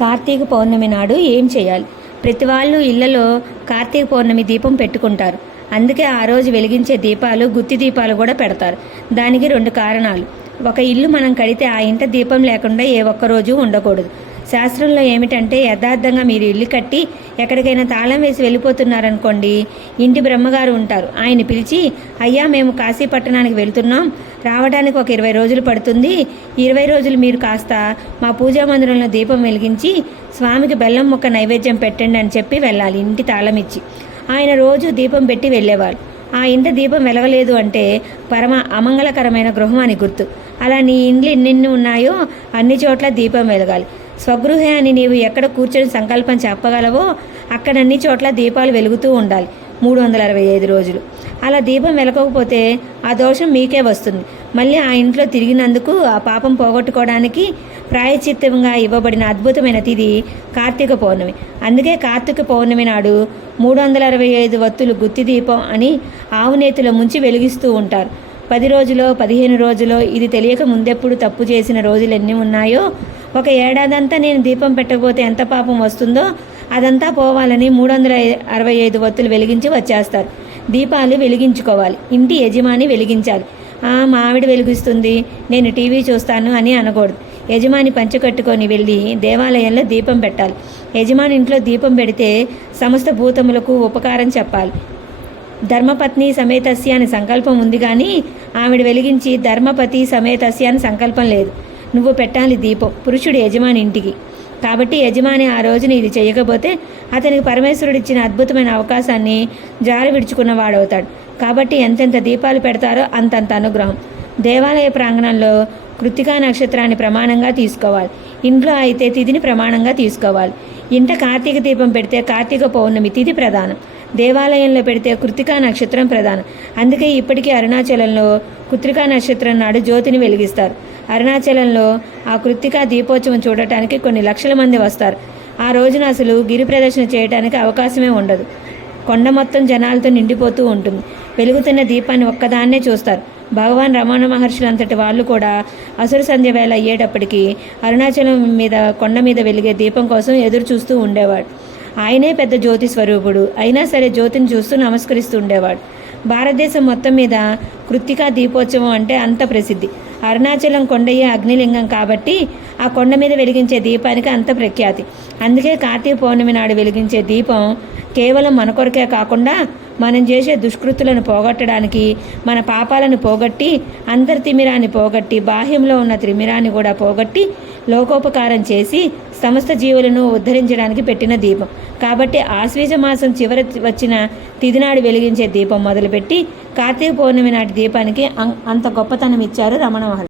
కార్తీక పౌర్ణమి నాడు ఏం చేయాలి? ప్రతి వాళ్ళు ఇళ్లలో కార్తీక పౌర్ణమి దీపం పెట్టుకుంటారు. అందుకే ఆ రోజు వెలిగించే దీపాలు గుత్తి దీపాలు కూడా పెడతారు. దానికి 2 కారణాలు. ఒక ఇల్లు మనం కడితే ఆ ఇంట దీపం లేకుండా ఏ ఒక్క రోజు ఉండకూడదు. శాస్త్రంలో ఏమిటంటే, యథార్థంగా మీరు ఇల్లు కట్టి ఎక్కడికైనా తాళం వేసి వెళ్ళిపోతున్నారనుకోండి, ఇంటి బ్రహ్మగారు ఉంటారు. ఆయన పిలిచి, అయ్యా మేము కాశీ పట్టణానికి వెళ్తున్నాం, రావడానికి ఒక 20 రోజులు పడుతుంది. 20 రోజులు మీరు కాస్త మా పూజా మందిరంలో దీపం వెలిగించి స్వామికి బెల్లం ముక్క నైవేద్యం పెట్టండి అని చెప్పి వెళ్ళాలి, ఇంటి తాళం ఇచ్చి. ఆయన రోజు దీపం పెట్టి వెళ్ళేవారు. ఆ ఇంట దీపం వెలగలేదు అంటే పరమ అమంగళకరమైన గృహం అని గుర్తు. అలా నీ ఇండ్లు ఎన్నెన్ని ఉన్నాయో అన్ని చోట్ల దీపం వెలగాలి. స్వగృహే అని నీవు ఎక్కడ కూర్చొని సంకల్పం చెప్పగలవో అక్కడ అన్ని చోట్ల దీపాలు వెలుగుతూ ఉండాలి 365 రోజులు. అలా దీపం వెలగకపోతే ఆ దోషం మీకే వస్తుంది. మళ్ళీ ఆ ఇంట్లో తిరిగినందుకు ఆ పాపం పోగొట్టుకోవడానికి ప్రాయశ్చిత్తంగా ఇవ్వబడిన అద్భుతమైన తిథి కార్తీక పౌర్ణమి. అందుకే కార్తీక పౌర్ణమి నాడు 365 వత్తులు గుత్తి దీపం అని ఆవు నేతిలో ముంచి వెలిగిస్తూ ఉంటారు. 10 రోజులో 15 రోజులో ఇది తెలియక ముందెప్పుడు తప్పు చేసిన రోజులు ఎన్ని ఉన్నాయో, ఒక ఏడాదంతా నేను దీపం పెట్టకపోతే ఎంత పాపం వస్తుందో అదంతా పోవాలని 365 వత్తులు వెలిగించి వచ్చేస్తారు. దీపాలు వెలిగించుకోవాలి. ఇంటి యజమాని వెలిగించాలి. మా ఆవిడ వెలిగిస్తుంది, నేను టీవీ చూస్తాను అని అనకూడదు. యజమాని పంచకట్టుకొని వెళ్ళి దేవాలయంలో దీపం పెట్టాలి. యజమాని ఇంట్లో దీపం పెడితే సమస్త భూతములకు ఉపకారం చెప్పాలి. ధర్మపత్ని సమేతస్య అని సంకల్పం ఉంది, కానీ ఆవిడ వెలిగించి ధర్మపతి సమేతస్య అని సంకల్పం లేదు. నువ్వు పెట్టాలి దీపం, పురుషుడు యజమాని ఇంటికి. కాబట్టి యజమాని ఆ రోజున ఇది చేయకపోతే అతనికి పరమేశ్వరుడిచ్చిన అద్భుతమైన అవకాశాన్ని జారి విడుచుకున్న వాడవుతాడు. కాబట్టి ఎంతెంత దీపాలు పెడతారో అంతంత అనుగ్రహం. దేవాలయ ప్రాంగణంలో కృత్తికా నక్షత్రాన్ని ప్రమాణంగా తీసుకోవాలి. ఇంట్లో అయితే తిథిని ప్రమాణంగా తీసుకోవాలి. ఇంట కార్తీక దీపం పెడితే కార్తీక పౌర్ణమి తిథి ప్రధానం, దేవాలయంలో పెడితే కృత్తికా నక్షత్రం ప్రధానం. అందుకే ఇప్పటికీ అరుణాచలంలో కృత్తికా నక్షత్రం నాడు జ్యోతిని వెలిగిస్తారు. అరుణాచలంలో ఆ కృత్తికా దీపోత్సవం చూడటానికి కొన్ని లక్షల మంది వస్తారు. ఆ రోజున అసలు గిరి ప్రదర్శన చేయడానికి అవకాశమే ఉండదు. కొండ మొత్తం జనాలతో నిండిపోతూ ఉంటుంది. వెలుగుతున్న దీపాన్ని ఒక్కదాన్నే చూస్తారు. భగవాన్ రమణ మహర్షులంతటి వాళ్ళు కూడా అసుర సంధ్య వేళ అయ్యేటప్పటికీ అరుణాచలం మీద కొండ మీద వెలిగే దీపం కోసం ఎదురు చూస్తూ ఉండేవాడు. ఆయనే పెద్ద జ్యోతి స్వరూపుడు. అయినా సరే జ్యోతిని చూస్తూ నమస్కరిస్తూ ఉండేవాడు. భారతదేశం మొత్తం మీద కృత్తికా దీపోత్సవం అంటే అంత ప్రసిద్ధి. అరుణాచలం కొండయ్యే అగ్నిలింగం కాబట్టి ఆ కొండ మీద వెలిగించే దీపానికి అంత ప్రఖ్యాతి. అందుకే కార్తీక పౌర్ణమి నాడు వెలిగించే దీపం కేవలం మన కొరకే కాకుండా మనం చేసే దుష్కృతులను పోగొట్టడానికి, మన పాపాలను పోగొట్టి, అంతర్తిమిరాన్ని పోగొట్టి, బాహ్యంలో ఉన్న త్రిమిరాన్ని కూడా పోగొట్టి లోకోపకారం చేసి సమస్త జీవులను ఉద్ధరించడానికి పెట్టిన దీపం. కాబట్టి ఆశ్వీజ మాసం చివర వచ్చిన తిథినాడు వెలిగించే దీపం మొదలుపెట్టి కార్తీక పౌర్ణమి నాటి దీపానికి అంత గొప్పతనం ఇచ్చారు రమణ మహర్షి.